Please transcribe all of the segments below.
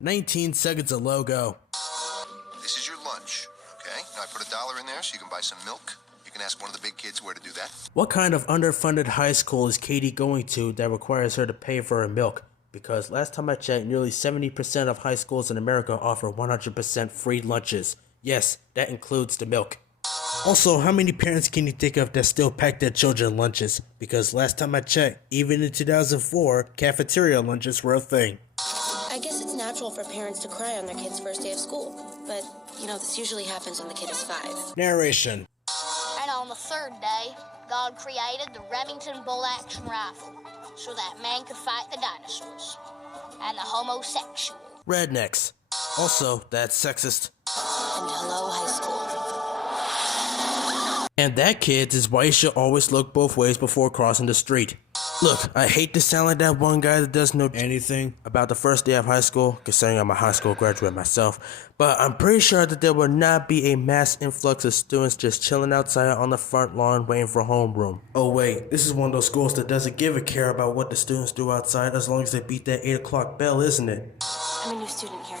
19 seconds of logo. This is your lunch, okay? Now I put $1 in there so you can buy some milk. You can ask one of the big kids where to do that. What kind of underfunded high school is Katie going to that requires her to pay for her milk? Because last time I checked, nearly 70% of high schools in America offer 100% free lunches. Yes, that includes the milk. Also, how many parents can you think of that still pack their children lunches? Because last time I checked, even in 2004, cafeteria lunches were a thing. I guess it's natural for parents to cry on their kid's first day of school. But, this usually happens when the kid is 5. Narration. And on the 3rd day, God created the Remington bolt-action rifle so that man could fight the dinosaurs and the homosexual. Rednecks. Also, that's sexist. And hello, high school. And that, kids, is why you should always look both ways before crossing the street. Look, I hate to sound like that one guy that doesn't know anything about the first day of high school, considering I'm a high school graduate myself, but I'm pretty sure that there will not be a mass influx of students just chilling outside on the front lawn waiting for homeroom. Oh wait, this is one of those schools that doesn't give a care about what the students do outside as long as they beat that 8 o'clock bell, isn't it? I'm a new student here.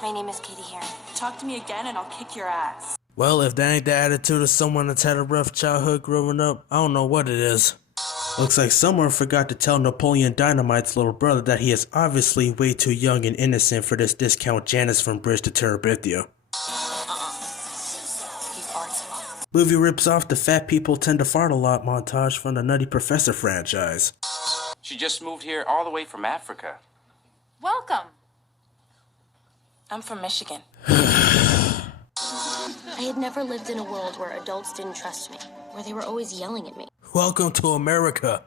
My name is Katie Heron. Talk to me again and I'll kick your ass. Well, if that ain't the attitude of someone that's had a rough childhood growing up, I don't know what it is. Looks like someone forgot to tell Napoleon Dynamite's little brother that he is obviously way too young and innocent for this discount Janice from Bridge to Terabithia. He farts a lot. Movie rips off the fat people tend to fart a lot montage from the Nutty Professor franchise. She just moved here all the way from Africa. Welcome. I'm from Michigan. I had never lived in a world where adults didn't trust me, where they were always yelling at me. Welcome to America.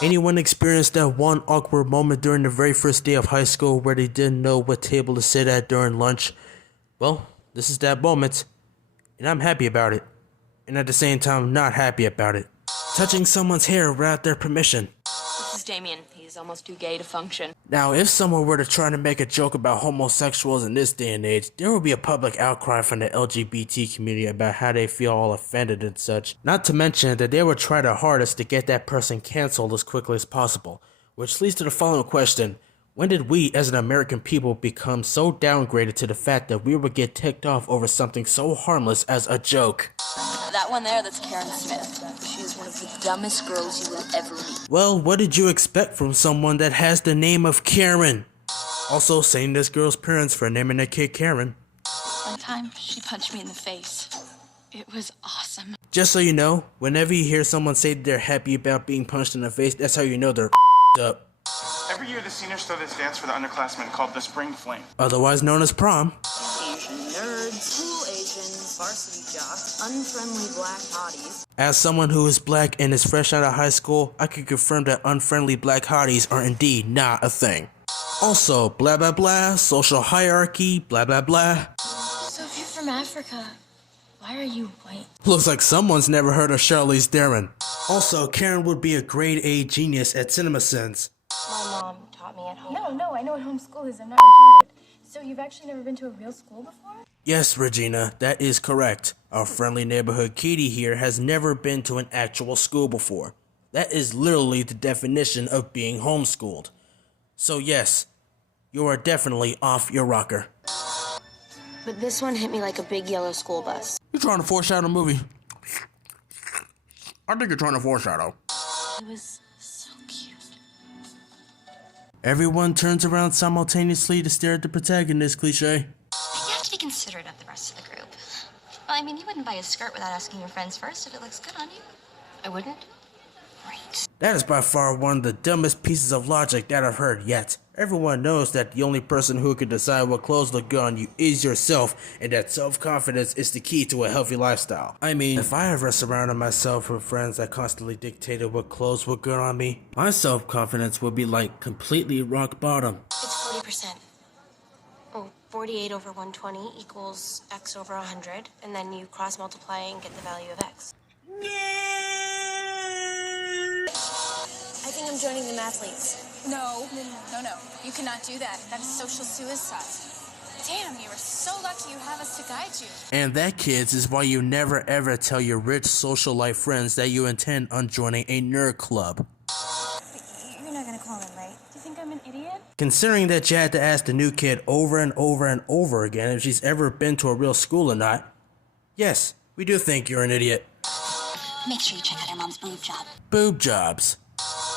Anyone experienced that one awkward moment during the very first day of high school where they didn't know what table to sit at during lunch? Well, this is that moment, and I'm happy about it, and at the same time not happy about it. Touching someone's hair without their permission. This is Damien. He's almost too gay to function. Now, if someone were to try to make a joke about homosexuals in this day and age, there would be a public outcry from the LGBT community about how they feel all offended and such. Not to mention that they would try their hardest to get that person canceled as quickly as possible. Which leads to the following question. When did we as an American people become so downgraded to the fact that we would get ticked off over something so harmless as a joke? That one there, that's Karen Smith. She's one of the dumbest girls you will ever meet. Well, what did you expect from someone that has the name of Karen? Also, saying this girl's parents for naming their kid Karen. One time, she punched me in the face. It was awesome. Just so you know, whenever you hear someone say they're happy about being punched in the face, that's how you know they're up. Every year, the seniors throw this dance for the underclassmen called the Spring Fling. Otherwise known as prom. Asian nerds, cool Asians, varsity jocks, unfriendly black hotties. As someone who is black and is fresh out of high school, I can confirm that unfriendly black hotties are indeed not a thing. Also, blah blah blah, social hierarchy, blah blah blah. So if you're from Africa, why are you white? Looks like someone's never heard of Charlize Theron. Also, Karen would be a grade A genius at CinemaSins. My mom taught me at home. No, I know what homeschool is. I'm not retarded. So you've actually never been to a real school before? Yes, Regina, that is correct. Our friendly neighborhood Katie here has never been to an actual school before. That is literally the definition of being homeschooled. So yes, you are definitely off your rocker. But this one hit me like a big yellow school bus. You're trying to foreshadow a movie. I think you're trying to foreshadow. It was so cute. Everyone turns around simultaneously to stare at the protagonist cliche. You have to be considerate of the rest of the group. Well, I mean, you wouldn't buy a skirt without asking your friends first if it looks good on you. I wouldn't? Right. That is by far one of the dumbest pieces of logic that I've heard yet. Everyone knows that the only person who can decide what clothes look good on you is yourself, and that self-confidence is the key to a healthy lifestyle. I mean, if I ever surrounded myself with friends that constantly dictated what clothes look good on me, my self-confidence would be like completely rock bottom. It's 40%. Oh, 48 over 120 equals x over 100, and then you cross multiply and get the value of x. I think I'm joining the mathletes. No. You cannot do that. That is social suicide. Damn, you are so lucky you have us to guide you. And that, kids, is why you never ever tell your rich social life friends that you intend on joining a nerd club. You're not gonna call in, right? Do you think I'm in an idiot? Considering that you had to ask the new kid over and over and over again if she's ever been to a real school or not, yes, we do think you're an idiot. Make sure you check out her mom's boob job. Boob jobs.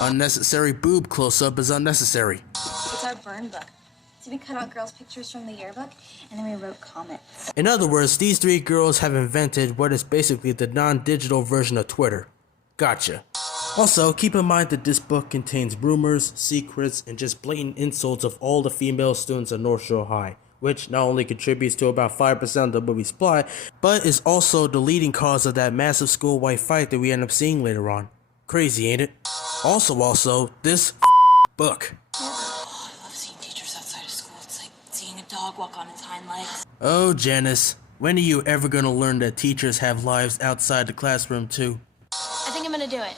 Unnecessary boob close-up is unnecessary. It's our burn book. So we cut out girls' pictures from the yearbook, and then we wrote comments. In other words, these three girls have invented what is basically the non-digital version of Twitter. Gotcha. Also, keep in mind that this book contains rumors, secrets, and just blatant insults of all the female students at North Shore High, which not only contributes to about 5% of the movie's plot, but is also the leading cause of that massive school-wide fight that we end up seeing later on. Crazy, ain't it? Also, this book. Oh, I love seeing teachers outside of school. It's like seeing a dog walk on its hind legs. Oh, Janice, when are you ever gonna learn that teachers have lives outside the classroom too? I think I'm gonna do it.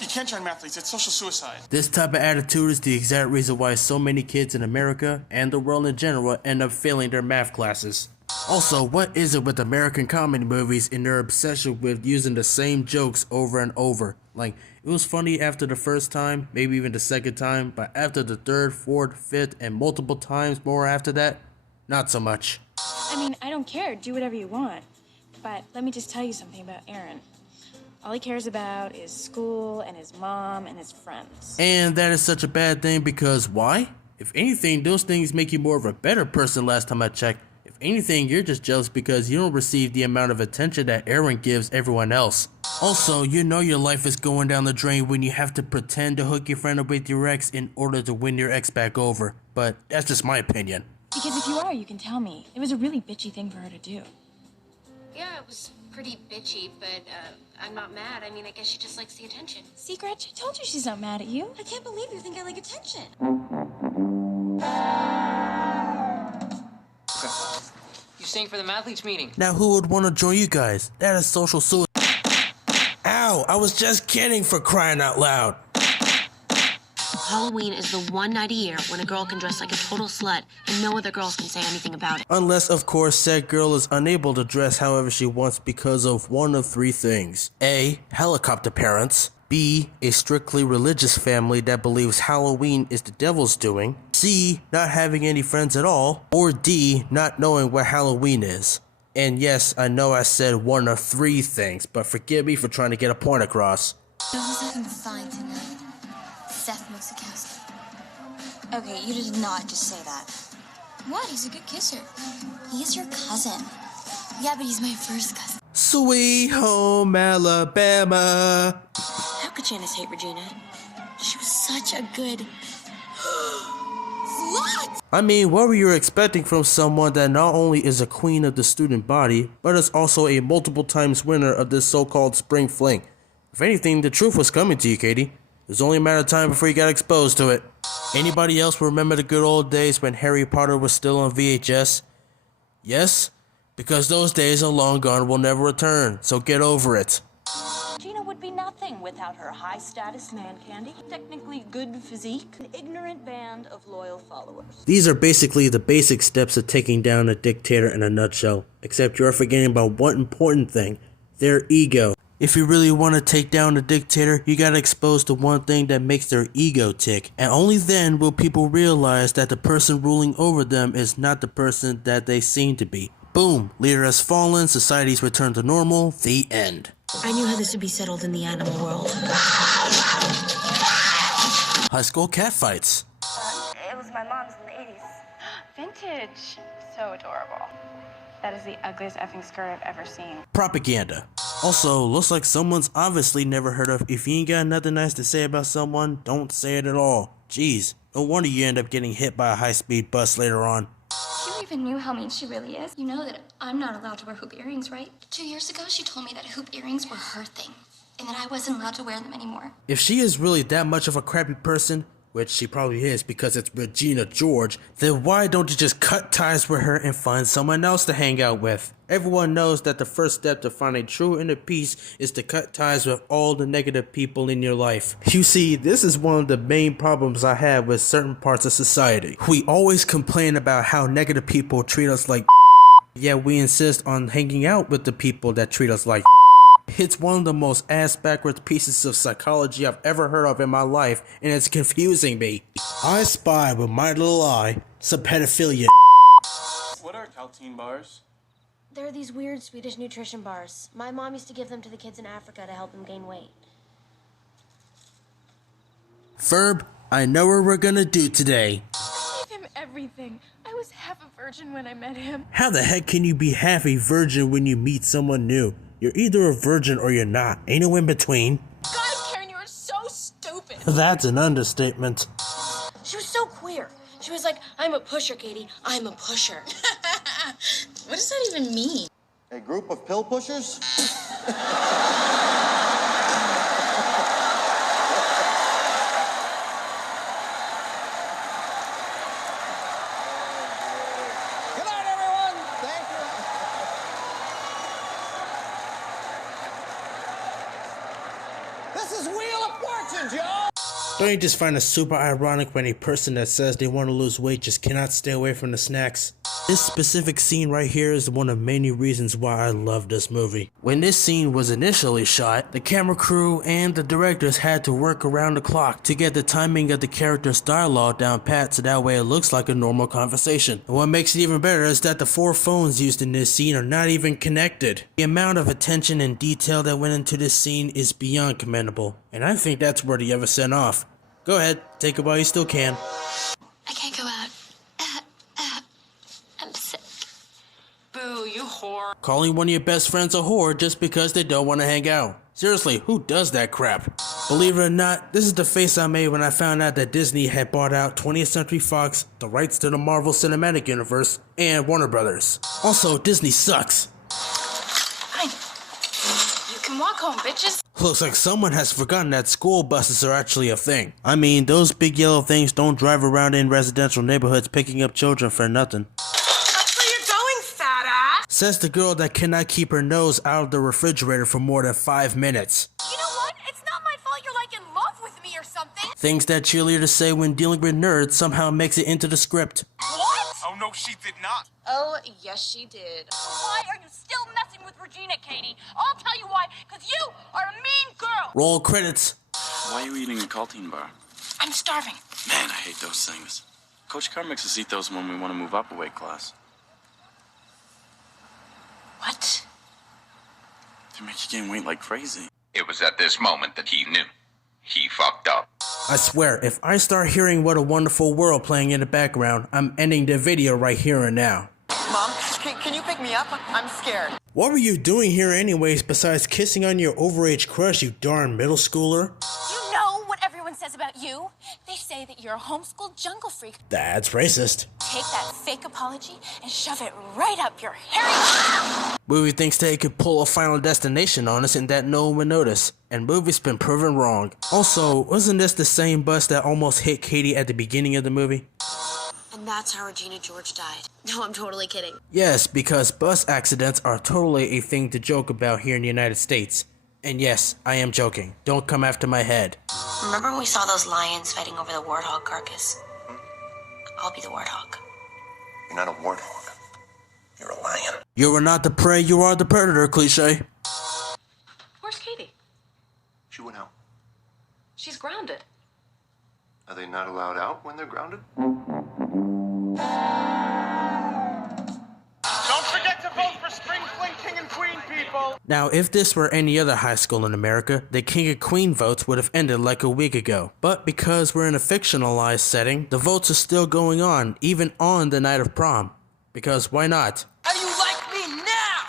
You can't join mathletes. It's social suicide. This type of attitude is the exact reason why so many kids in America, and the world in general, end up failing their math classes. Also, what is it with American comedy movies and their obsession with using the same jokes over and over? Like, it was funny after the first time, maybe even the second time, but after the third, fourth, fifth, and multiple times more after that, not so much. I mean, I don't care. Do whatever you want. But let me just tell you something about Aaron. All he cares about is school and his mom and his friends. And that is such a bad thing because why? If anything, those things make you more of a better person last time I checked. If anything, you're just jealous because you don't receive the amount of attention that Aaron gives everyone else. Also, you know your life is going down the drain when you have to pretend to hook your friend up with your ex in order to win your ex back over. But that's just my opinion. Because if you are, you can tell me. It was a really bitchy thing for her to do. Yeah, it was pretty bitchy, but I'm not mad. I mean, I guess she just likes the attention. See, Gretch, I told you she's not mad at you. I can't believe you think I like attention. You staying for the mathletes meeting? Now who would want to join you guys? That is social suicide. Ow, I was just kidding, for crying out loud. Halloween is the one night a year when a girl can dress like a total slut and no other girls can say anything about it. Unless, of course, said girl is unable to dress however she wants because of one of three things. A. Helicopter parents. B. A strictly religious family that believes Halloween is the devil's doing. C. Not having any friends at all. Or D. Not knowing what Halloween is. And yes, I know I said one of three things, but forgive me for trying to get a point across. Who's having fine tonight? Seth Musikowski. Okay, you did not just say that. What? He's a good kisser. He is your cousin. Yeah, but he's my first cousin. Sweet home Alabama. How could Janice hate Regina? She was such a good slut! I mean, what were you expecting from someone that not only is a queen of the student body, but is also a multiple times winner of this so-called spring fling? If anything, the truth was coming to you, Katie. It was only a matter of time before you got exposed to it. Anybody else remember the good old days when Harry Potter was still on VHS? Yes? Because those days are long gone, will never return, so get over it. Gina would be nothing without her high-status man candy, technically good physique, an ignorant band of loyal followers. These are basically the basic steps of taking down a dictator in a nutshell, except you're forgetting about one important thing, their ego. If you really want to take down a dictator, you gotta expose the one thing that makes their ego tick. And only then will people realize that the person ruling over them is not the person that they seem to be. Boom, leader has fallen, society's returned to normal, the end. I knew how this would be settled in the animal world. High school catfights. It was my mom's in the 80s. Vintage. So adorable. That is the ugliest effing skirt I've ever seen. Propaganda. Also, looks like someone's obviously never heard of if you ain't got nothing nice to say about someone, don't say it at all. Jeez, no wonder you end up getting hit by a high-speed bus later on. You even knew how mean she really is. You know that I'm not allowed to wear hoop earrings, right? 2 years ago, she told me that hoop earrings were her thing, and that I wasn't allowed to wear them anymore. If she is really that much of a crappy person, which she probably is because it's Regina George, then why don't you just cut ties with her and find someone else to hang out with? Everyone knows that the first step to finding true inner peace is to cut ties with all the negative people in your life. You see, this is one of the main problems I have with certain parts of society. We always complain about how negative people treat us like yet we insist on hanging out with the people that treat us like It's one of the most ass-backwards pieces of psychology I've ever heard of in my life, and it's confusing me. I spy with my little eye some pedophilia. What are Caltine bars? There are these weird Swedish nutrition bars. My mom used to give them to the kids in Africa to help them gain weight. Ferb, I know what we're gonna do today. I gave him everything. I was half a virgin when I met him. How the heck can you be half a virgin when you meet someone new? You're either a virgin or you're not. Ain't no in between. God, Karen, you are so stupid. That's an understatement. She was so queer. She was like, I'm a pusher, Katie. I'm a pusher. What does that even mean? A group of pill pushers? Good night, everyone. Thank you. This is Wheel of Fortune, y'all. Don't you just find it super ironic when a person that says they want to lose weight just cannot stay away from the snacks? This specific scene right here is one of many reasons why I love this movie. When this scene was initially shot, the camera crew and the directors had to work around the clock to get the timing of the character's dialogue down pat so that way it looks like a normal conversation. And what makes it even better is that the 4 phones used in this scene are not even connected. The amount of attention and detail that went into this scene is beyond commendable, and I think that's worthy of a send off. Go ahead, take it while you still can. I can't go out. I'm sick. Boo, you whore. Calling one of your best friends a whore just because they don't want to hang out. Seriously, who does that crap? Believe it or not, this is the face I made when I found out that Disney had bought out 20th Century Fox, the rights to the Marvel Cinematic Universe, and Warner Brothers. Also, Disney sucks. Fine. You can walk home, bitches. Looks like someone has forgotten that school buses are actually a thing. I mean, those big yellow things don't drive around in residential neighborhoods picking up children for nothing. That's where you're going, fat ass. Says the girl that cannot keep her nose out of the refrigerator for more than 5 minutes. You know what? It's not my fault you're like in love with me or something. Things that cheerleaders say when dealing with nerds somehow makes it into the script. What? Oh, no, she did not. Oh, yes, she did. Why are you still messing with Regina, Katie? I'll tell you why, because you are a mean girl. Roll credits. Why are you eating a Caltine bar? I'm starving. Man, I hate those things. Coach Carr makes us eat those when we want to move up a weight class. What? They make you gain weight like crazy. It was at this moment that he knew. He fucked up. I swear, if I start hearing What a Wonderful World playing in the background, I'm ending the video right here and now. Mom, can you pick me up? I'm scared. What were you doing here anyways besides kissing on your overage crush, you darn middle schooler? You know what everyone says about you? They say that you're a homeschooled jungle freak. That's racist. Take that fake apology and shove it right up your hairy... Movie thinks they could pull a Final Destination on us and that no one would notice. And movie's been proven wrong. Also, wasn't this the same bus that almost hit Katie at the beginning of the movie? And that's how Regina George died. No, I'm totally kidding. Yes, because bus accidents are totally a thing to joke about here in the United States. And yes, I am joking. Don't come after my head. Remember when we saw those lions fighting over the warthog carcass? I'll be the warthog. You're not a warthog. You're a lion. You are not the prey, you are the predator, cliche. Where's Katie? She went out. She's grounded. Are they not allowed out when they're grounded? Don't forget to vote for Spring Fling King and Queen, people. Now, if this were any other high school in America, the king and queen votes would have ended like a week ago. But because we're in a fictionalized setting, the votes are still going on, even on the night of prom. Because why not? How do you like me now?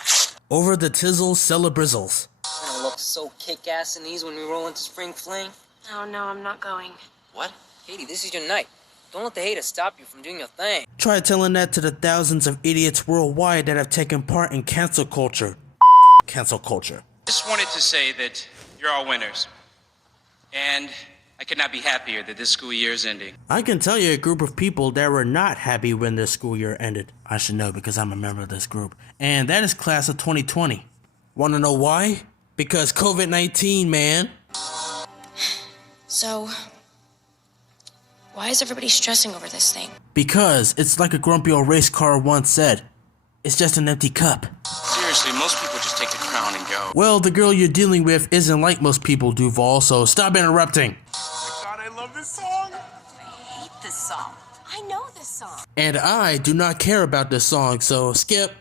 Over the tizzles, celebrizzles. We're gonna look so kick-ass in these when we roll into Spring Fling. Oh no, I'm not going. What? Katie, this is your night. Don't let the haters stop you from doing your thing. Try telling that to the thousands of idiots worldwide that have taken part in cancel culture. Cancel culture. Just wanted to say that you're all winners. And I could not be happier that this school year is ending. I can tell you a group of people that were not happy when their school year ended. I should know because I'm a member of this group. And that is class of 2020. Wanna know why? Because COVID-19, man. So, why is everybody stressing over this thing? Because it's like a grumpy old race car once said. It's just an empty cup. Seriously, most people just take the crown and go. Well, the girl you're dealing with isn't like most people, Duval, so stop interrupting. God, I love this song. I hate this song. I know this song. And I do not care about this song, so skip.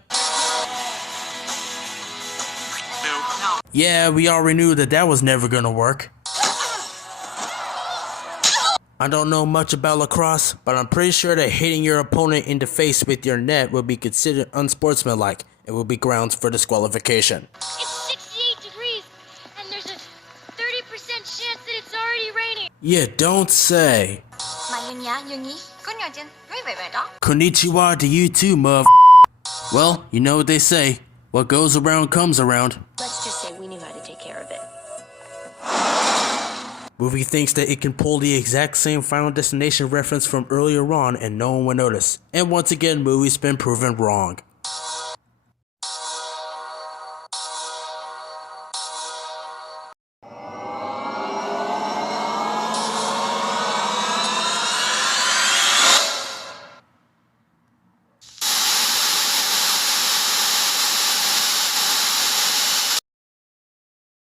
No. Yeah, we already knew that was never gonna work. I don't know much about lacrosse, but I'm pretty sure that hitting your opponent in the face with your net will be considered unsportsmanlike and will be grounds for disqualification. It's 68 degrees, and there's a 30% chance that it's already raining. Yeah, don't say. Konnichiwa to you too, muv. Well, you know what they say. What goes around comes around. Let's just say we knew how to take care of it. Movie thinks that it can pull the exact same Final Destination reference from earlier on and no one will notice. And once again, movie's been proven wrong.